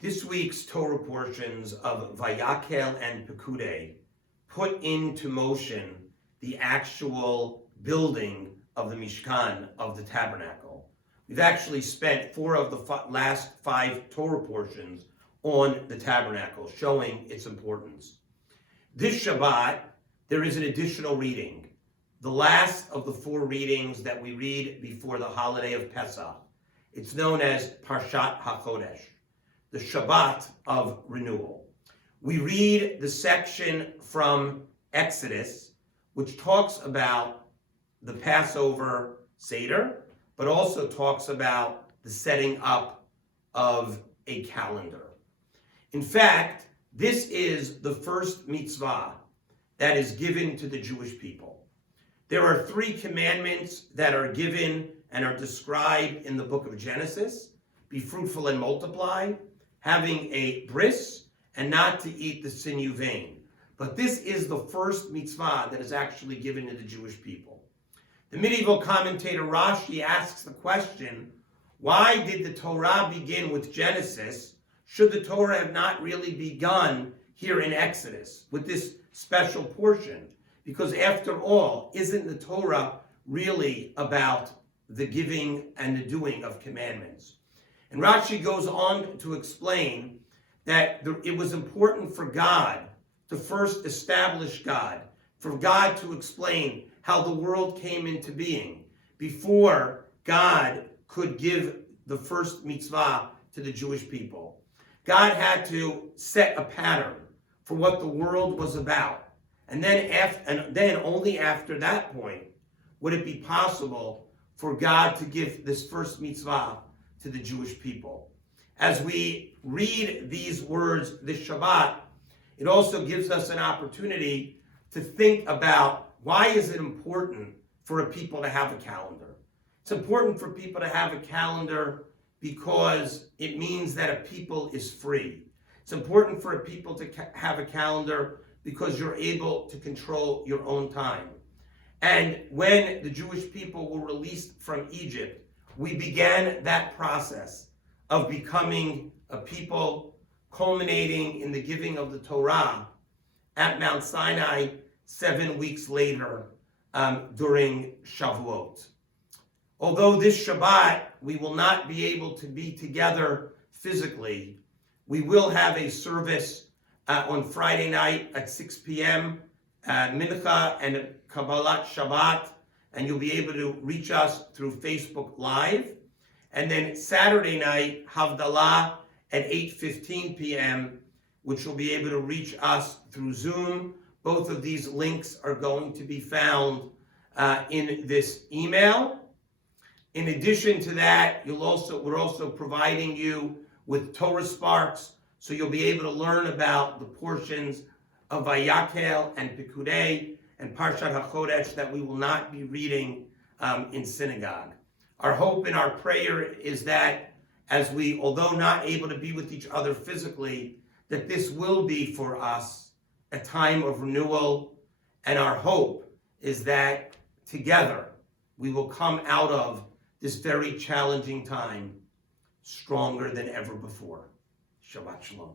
This week's Torah portions of Vayakhel and Pekudei put into motion the actual building of the Mishkan, of the tabernacle. We've actually spent 4 of the last 5 Torah portions on the tabernacle, showing its importance. This Shabbat, there is an additional reading, the last of the 4 readings that we read before the holiday of Pesach. It's known as Parshat HaChodesh, the Shabbat of renewal. We read the section from Exodus, which talks about the Passover Seder, but also talks about the setting up of a calendar. In fact, this is the first mitzvah that is given to the Jewish people. There are 3 commandments that are given and are described in the book of Genesis: be fruitful and multiply, having a bris, and not to eat the sinew vein. But this is the first mitzvah that is actually given to the Jewish people. The medieval commentator Rashi asks the question, why did the Torah begin with Genesis? Should the Torah have not really begun here in Exodus with this special portion? Because after all, isn't the Torah really about the giving and the doing of commandments? And Rashi goes on to explain that it was important for God to first establish God, for God to explain how the world came into being before God could give the first mitzvah to the Jewish people. God had to set a pattern for what the world was about. And then only after that point would it be possible for God to give this first mitzvah to the Jewish people. As we read these words this Shabbat, it also gives us an opportunity to think about, why is it important for a people to have a calendar? It's important for people to have a calendar because it means that a people is free. It's important for a people to have a calendar because you're able to control your own time. And when the Jewish people were released from Egypt, we began that process of becoming a people, culminating in the giving of the Torah at Mount Sinai 7 weeks later during Shavuot. Although this Shabbat we will not be able to be together physically, we will have a service on Friday night at 6 p.m., Mincha and Kabbalat Shabbat, and you'll be able to reach us through Facebook Live. And then Saturday night, Havdalah at 8:15 p.m., which will be able to reach us through Zoom. Both of these links are going to be found in this email. In addition to that, we're also providing you with Torah Sparks, so you'll be able to learn about the portions of Vayakhel and Pekudei and Parshat HaChodesh that we will not be reading in synagogue. Our hope and our prayer is that as we, although not able to be with each other physically, that this will be for us a time of renewal, and our hope is that together we will come out of this very challenging time stronger than ever before. Shabbat Shalom.